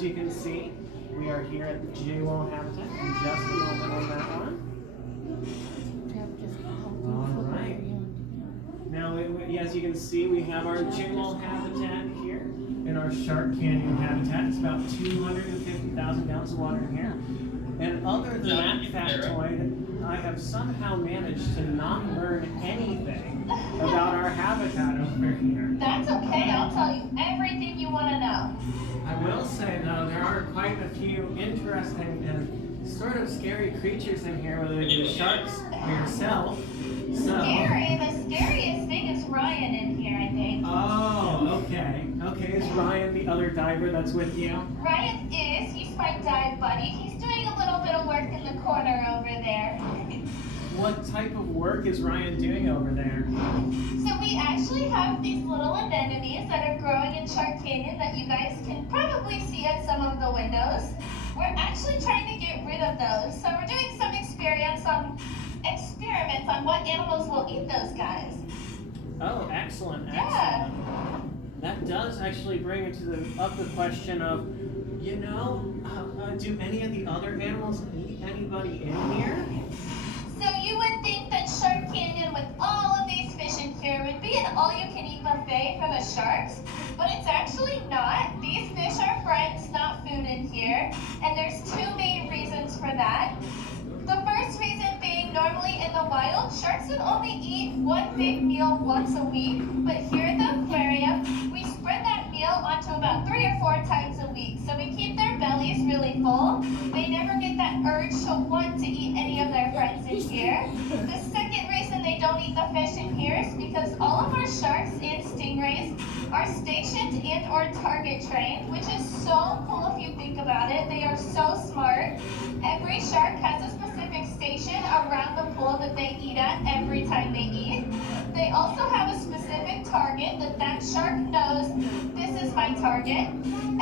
as you can see, we are here at the J-Wall habitat in just a moment on that one. All right. Now, as you can see, we have our J-Wall habitat here in our Shark Canyon habitat. It's about 250,000 gallons of water in here. And other than that factoid, I have somehow managed to not learn anything about our habitat over here. That's okay. I'll tell you everything you want to know. I will say, though, there are quite a few interesting and sort of scary creatures in here, whether it be the sharks or yourself. Scary? The scariest thing is Ryan in here, I think. Oh, okay. Okay, is Ryan the other diver that's with you? Ryan is. He's my dive buddy. He's doing a little bit of work in the corner over there. What type of work is Ryan doing over there? So we actually have these little anemones that are growing in Shark Canyon that you guys can probably see at some of the windows. We're actually trying to get rid of those. So we're doing some experiments on what animals will eat those guys. Oh, excellent, excellent. Yeah. That does actually bring up the question of, you know, do any of the other animals eat anybody in here? So you would think that Shark Canyon with all of these fish in here would be an all-you-can-eat buffet for the sharks, but it's actually not. These fish are friends, not food in here, and there's two main reasons for that. The first reason being, normally in the wild, sharks would only eat one big meal once a week, but here at the aquarium, we spread that meal onto about 3 or 4 times a week. So we keep their bellies really full. They never get that urge to want to eat any of their friends in here. The second reason they don't eat the fish in here is because all of our sharks and stingrays are stationed and or target trained, which is so cool if you think about it. They are so smart. Every shark has a specific station around the pool that they eat at every time they eat. They also have a specific target that shark knows, this is my target.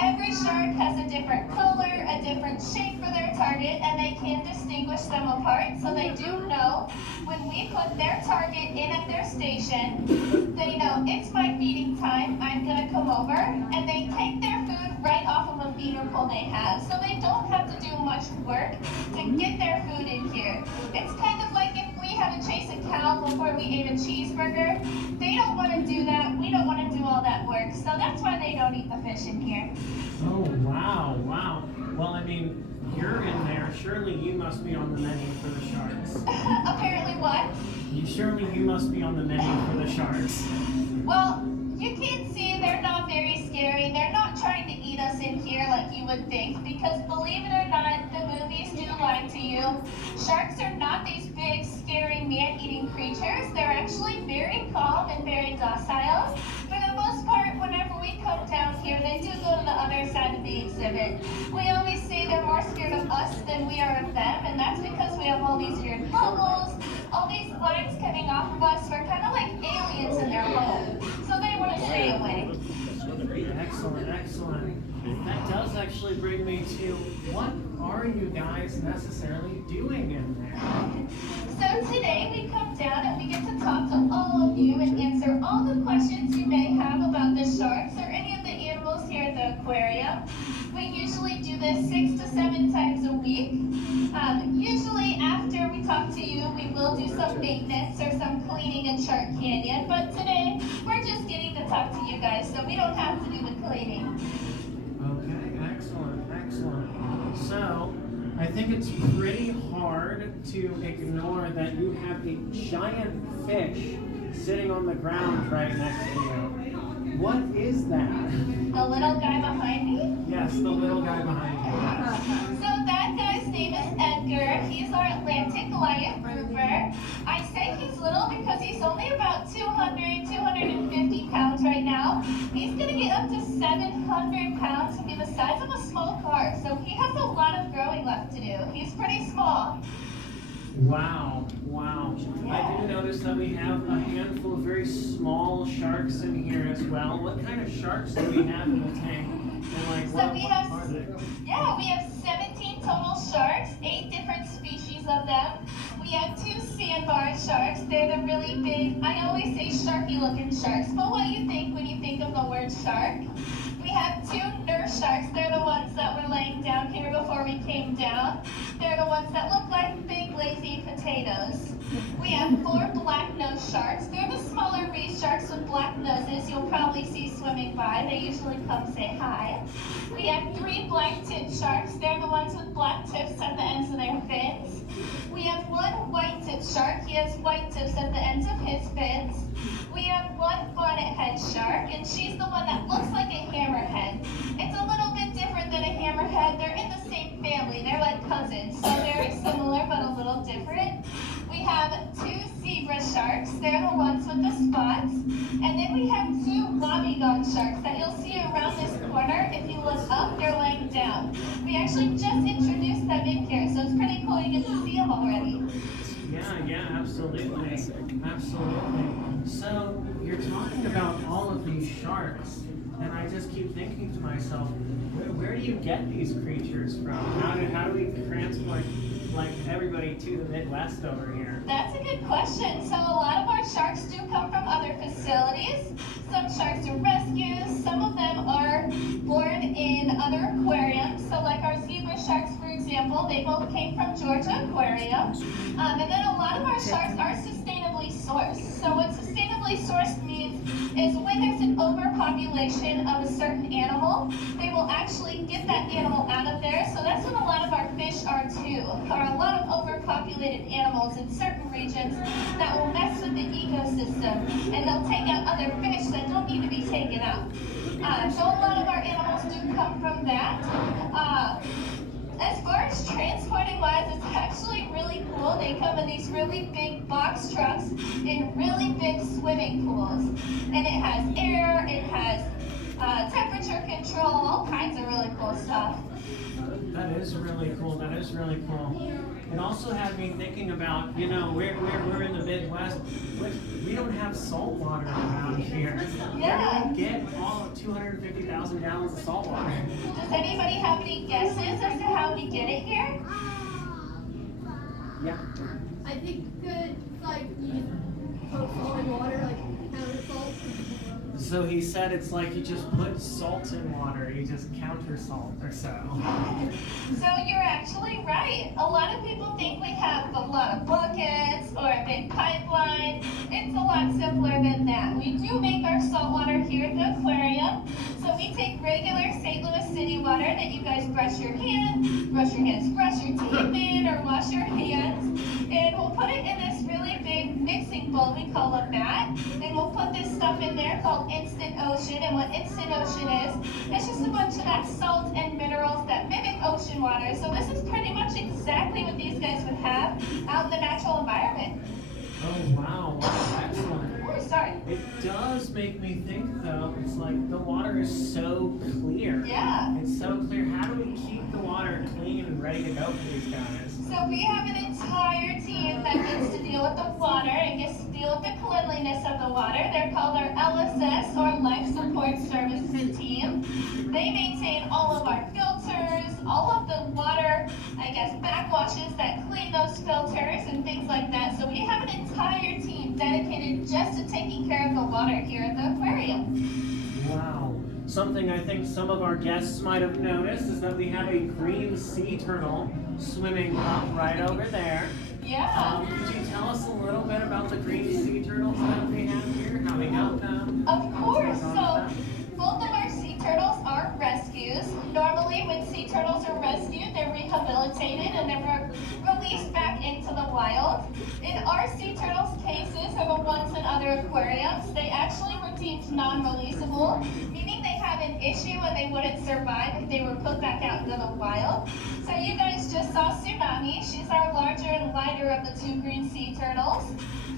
Every shark has a different color, a different shape for their target, and they can distinguish them apart. So they do know when we put their target in at their station, they know it's my feeding time, I'm gonna come over, and they take their food right off of a feeder pool they have. So they don't have to do much work to get their food in here. It's kind of like if we had to chase a cow before we ate a cheeseburger. They don't want to do that. We don't want to do all that work. So that's why they don't eat the fish in here. Oh, wow, wow. Well, I mean, you're in there. Surely you must be on the menu for the sharks. Apparently what? Surely you must be on the menu for the sharks. Well, you can see they're not very scary. They're not trying to eat us in here like you would think, because believe it or not, the movies do lie to you. Sharks are not these big, scary, man-eating creatures. They're actually very calm and very docile. For the most part, whenever we come down here, they do go to the other side of the exhibit. We always say they're more scared of us than we are of them, and that's because we have all these weird bubbles, all these lines coming off of us. We're kind of like aliens in their home, so they want to stay away. Excellent, excellent. That does actually bring me to, what are you guys necessarily doing in there? So today we come down and we get to talk to all of you and answer all the questions you may have about the sharks or any of the animals here at the aquarium. We usually do this 6 to 7 times a week. Usually after we talk to you, we will do some maintenance or some cleaning in Shark Canyon, but today we're just getting to talk to you guys, so we don't have to do the cleaning. Okay, excellent, excellent. So, I think it's pretty hard to ignore that you have a giant fish sitting on the ground right next to you. What is that? The little guy behind me? Yes, the little guy behind you. So that guy's name is Edgar. He's our Atlantic lion grouper. I say he's little because he's only about 250 pounds right now. He's going to get up to 700 pounds and be the size of a small car. So he has a lot of growing left to do. He's pretty small. Wow, wow. Yeah. I do notice that we have a handful of very small sharks in here as well. What kind of sharks do we have in the tank? And like, So we have, are they? yeah, we have 17 total sharks, 8 different species of them. We We have two sandbar sharks. They're the really big, I always say sharky looking sharks, but what do you think when you think of the word shark? We have two nurse sharks. They're the ones that were laying down here before we came down. They're the ones that look like big lazy potatoes. We have four black-nosed sharks. They're the smaller reef sharks with black noses you'll probably see swimming by. They usually come say hi. We have three black-tipped sharks. They're the ones with black tips at the ends of their fins. We have one white-tipped shark. He has white tips at the ends of his fins. We have one bonnet-head shark, and she's the one that looks like a hammerhead. It's a little bit different than a hammerhead. They're in the same family. They're like cousins, so very similar but a little different. We have two zebra sharks. They're the ones with the spots. And then we have two lobbygong sharks that you'll see around this corner. If you look up, they're laying down. We actually just introduced them in here, so it's pretty cool you get to see them already. Yeah, absolutely. Absolutely. So you're talking about all of these sharks, and I just keep thinking to myself, where do you get these creatures from? How do we transport like everybody to the Midwest over here? That's a good question. So a lot of our sharks do come from other facilities. Some sharks are rescues. Some of them are born in other aquariums. So like our zebra sharks, for example, they both came from Georgia Aquarium. And then a lot of our sharks are sustainably sourced. So what sustainably sourced means is when there's an overpopulation of a certain animal, they will actually get that animal out of there. So that's what a lot of our fish are too. There are a lot of overpopulated animals in certain regions that will mess with the ecosystem, and they'll take out other fish that don't need to be taken out. So a lot of our animals do come from that. As far as transporting wise, it's actually really cool. They come in these really big box trucks in really big swimming pools. And it has air, it has temperature control, all kinds of really cool stuff. That is really cool. That is really cool. It also had me thinking about, we're in the Midwest. We don't have salt water around here. Yeah. Where do we get all of 250,000 gallons of salt water? Does anybody have any guesses as to how we get it here? Yeah. I think you put salt in water, counter salt. So he said it's like you just put salt in water, you just counter salt or so. So you're actually right. A lot of people think we have a lot of buckets or a big pipeline. It's a lot simpler than that. We do make our salt water here at the aquarium. So we take regular St. Louis City water that you guys brush your teeth in, or wash your hands. And we'll put it in this really big mixing bowl, we call a vat. And we'll put this stuff in there called Instant Ocean. And what Instant Ocean is, it's just a bunch of that salt and minerals that mimic ocean water. So this is pretty much exactly what these guys would have out in the natural environment. Oh, wow, excellent. Oh, sorry. It does make me think, though, it's like the water is so clear. Yeah. It's so clear. How do we keep the water clean and ready to go for these guys? So we have an entire team that gets to deal with the water and gets to deal with the cleanliness of the water. They're called our LSS, or Life Support Services team. They maintain all of our filters, all of the water, backwashes that clean those filters and things like that. So we have an entire team dedicated just to taking care of the water here at the aquarium. Wow. Something I think some of our guests might have noticed is that we have a green sea turtle swimming up right over there. Yeah. Could you tell us a little bit about the green sea turtles that we have here? How we got them? Of course. So both of our sea turtles are rescues. Normally when sea turtles are rescued, they're rehabilitated and they're released back into the wild. In our sea turtles' cases, or the ones in other aquariums, they actually were deemed non-releasable, meaning they have an issue and they wouldn't survive if they were put back out into the wild. So you guys just saw Tsunami. She's our larger and lighter of the two green sea turtles.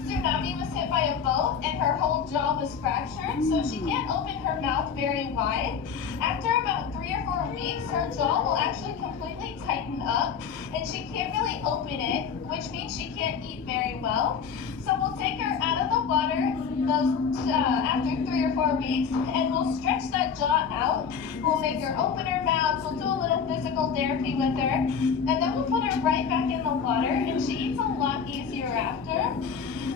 Tsunami was hit by a boat and her whole jaw was fractured, so she can't open her mouth very wide. After about 3 or 4 weeks, her jaw will actually completely tighten up and she can't really open it, which means she can't eat very well. So we'll take her out of the water after 3 or 4 weeks, and we'll stretch that jaw out. We'll make her open her mouth, we'll do a little physical therapy with her, and then we'll put her right back in the water, and she eats a lot easier after.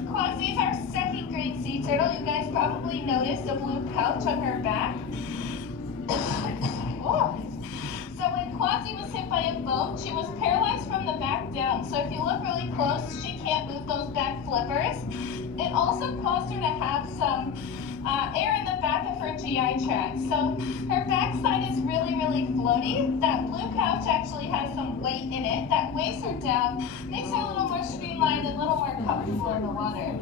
Quasi's our second grade sea turtle. You guys probably noticed a blue pouch on her back. Oh. So when Quasi was hit by a boat, she was paralyzed from the back down. So if you look really close, she can't move those back flippers. It also caused her to have some air in the back of her GI tract. So her backside is really, really floaty. That blue pouch actually has some weight in it that weighs her down, makes her a little more streamlined and a little more comfortable in the water.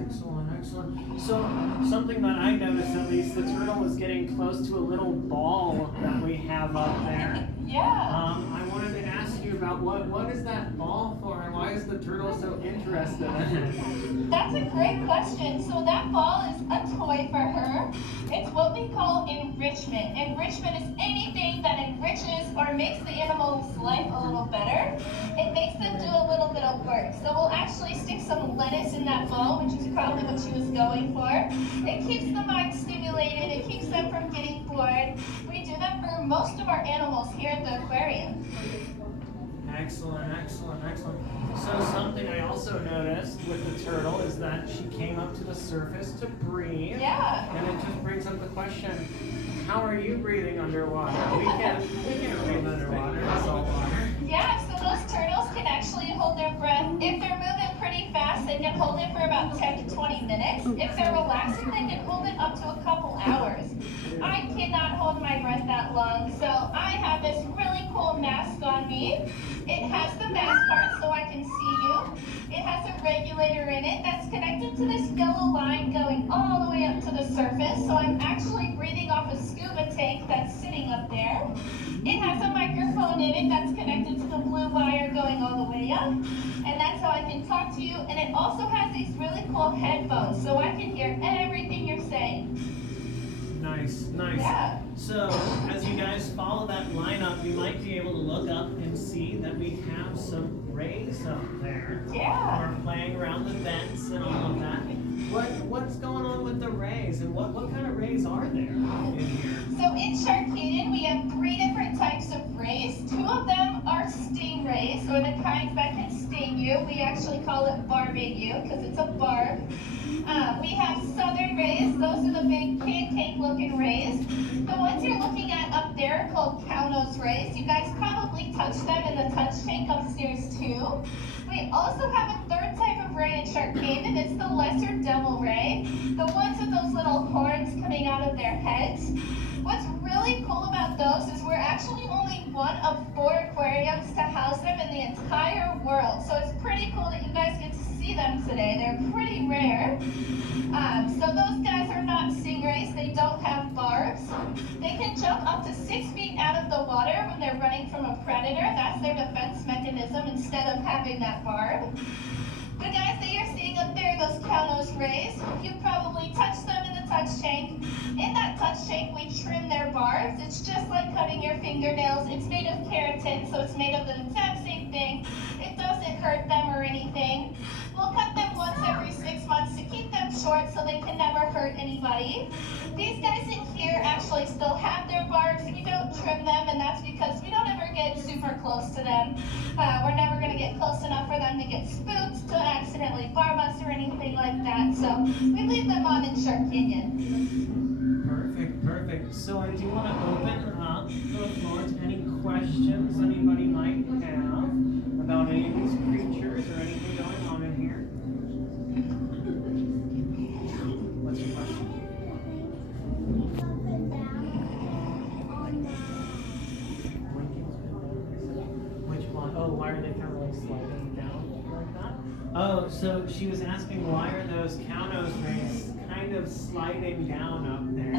Excellent, excellent. So something that I noticed, at least, the turtle was getting close to a little ball that we have up there. Yeah. I wanted to ask you about what is that ball for, and why is the turtle so interested in it? That's a great question. So that ball is a toy for her. It's what we call enrichment. Enrichment is anything that enriches or makes the animal's life a little better. It makes them do a little bit of work. So we'll actually stick some lettuce in that ball, which is probably what she was going for. It keeps the mind stimulated. It keeps them from getting bored. We do that for most of our animals here at the aquarium. Excellent, excellent, excellent. So something I also noticed with the turtle is that she came up to the surface to breathe. Yeah. And it just brings up the question, how are you breathing underwater? We can't breathe underwater in salt water. Yeah, so those turtles can actually hold their breath. If they're moving pretty fast, they can hold it for about 10 to 20 minutes. If they're relaxing, they can hold it up to a couple hours. I cannot hold my breath that long, so I have this really cool mask on me. It has the mask part so I can see you. It has a regulator in it that's connected to this yellow line going all the way up to the surface, so I'm actually breathing off a scuba tank that's sitting up there. It has a microphone in it that's connected to the blue wire going all the way up, and that's how I can talk to you. And it also has these really cool headphones, so I can hear everything you're saying. Nice, nice. Yeah. So, as you guys follow that lineup, you might be able to look up and see that we have some rays up there. Yeah. We're playing around the vents and all of that. What's going on with the rays, and what kind of rays are there in here? So in Shark Canyon, we have 3 different types of rays. 2 of them are stingrays, or the kinds that can sting you. We actually call it barbing you because it's a barb. We have southern rays. Those are the big pancake-looking rays. The ones you're looking at up there are called cow-nose rays. You guys probably touched them in the touch tank upstairs too. We also have a 3rd type of ray in Shark Canyon. It's the lesser devil ray. The ones with those little horns coming out of their heads. What's really cool about those is we're actually only one of 4 aquariums to house them in the entire world. So it's pretty cool that you guys get to see them today. They're pretty rare. So those guys are not stingrays. They don't have barbs. They can jump up to 6 feet out of the water when they're running from a predator. That's their defense mechanism instead of having that barb. The guys that you're seeing up there, those cow-nose rays, you probably touched them in the touch tank. In that touch tank, we trim their barbs. It's just like cutting your fingernails. It's made of keratin, so it's made of the exact same thing. It doesn't hurt them or anything. We'll cut them once every 6 months to keep them short so they can never hurt anybody. These guys in here actually still have their barbs. We don't trim them, and that's because we don't ever get super close to them. We're never going to get close enough for them to get spooked, to accidentally barb us or anything like that. So we leave them on in Shark Canyon. Perfect, perfect. So I do want to open up the floor to any questions anybody might have about any of these creatures or anything going on in here. What's your question? Which one? Oh, why are they kind of like sliding down like that? Oh, so she was asking why are those cow-nose rays kind of sliding down up there?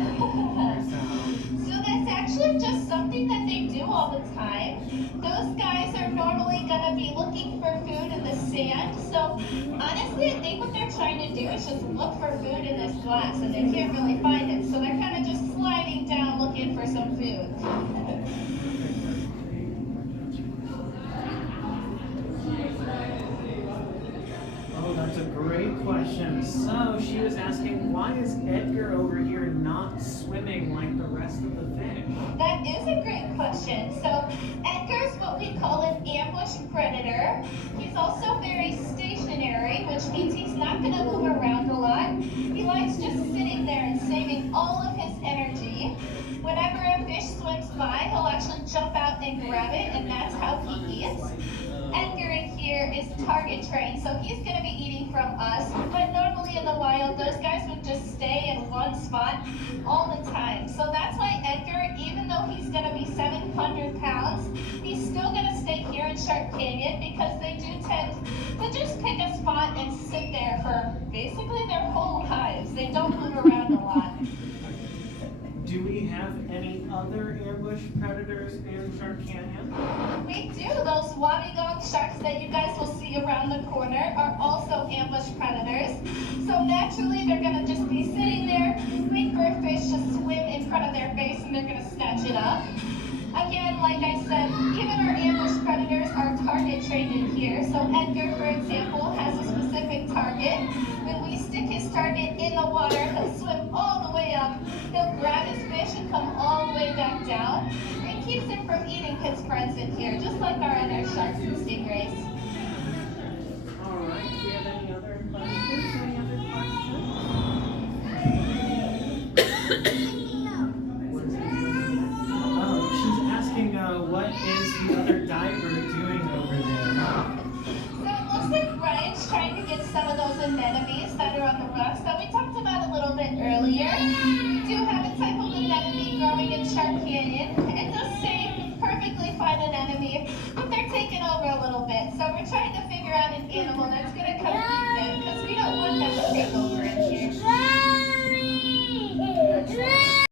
So that's actually just something that they do all the time. Those guys are normally going to be looking for food in the sand. So honestly, I think what they're trying to do is just look for food in this glass, and they can't really find it. So they're kind of just sliding down looking for some food. Oh, that's a Great question. So she was asking, why is Edgar over here not swimming like the rest of the fish? That is a great question. So Edgar's what we call an ambush predator. He's also very stationary, which means he's not going to move around a lot. He likes just sitting there and saving all of his energy. Whenever a fish swims by, he'll actually jump out and grab it, and that's how he eats. Edgar in here is target trained, so he's going to be eating from us. But normally in the wild, those guys would just stay in one spot all the time. So that's why Edgar, even though he's going to be 700 pounds, he's still going to stay here in Shark Canyon because they do tend to just pick a spot and sit there for basically their whole lives. They don't move around a lot. Do we have any other ambush predators in Shark Canyon? We do. Those wobbegong sharks that you guys will see around the corner are also ambush predators. So naturally, they're going to just be sitting there, wait for a fish to swim in front of their face, and they're going to snatch it up. Again, like I said, even our ambush predators are target trained in here. So Edgar, for example, has a specific target. When we stick his target in the water, he'll swim all the way up. He'll grab his fish and come all the way back down. It keeps him from eating his friends in here, just like our other sharks and stingrays. All right. Do we have any other questions? Any other questions? Oh, she's asking, what is the other diver doing over there? So it looks like Ryan's trying to get some of those anemones that are on the rocks that we talked about a little bit earlier. We do have a type of anemone growing in Shark Canyon. It does say perfectly fine anemone, but they're taking over a little bit. So we're trying to figure out an animal that's going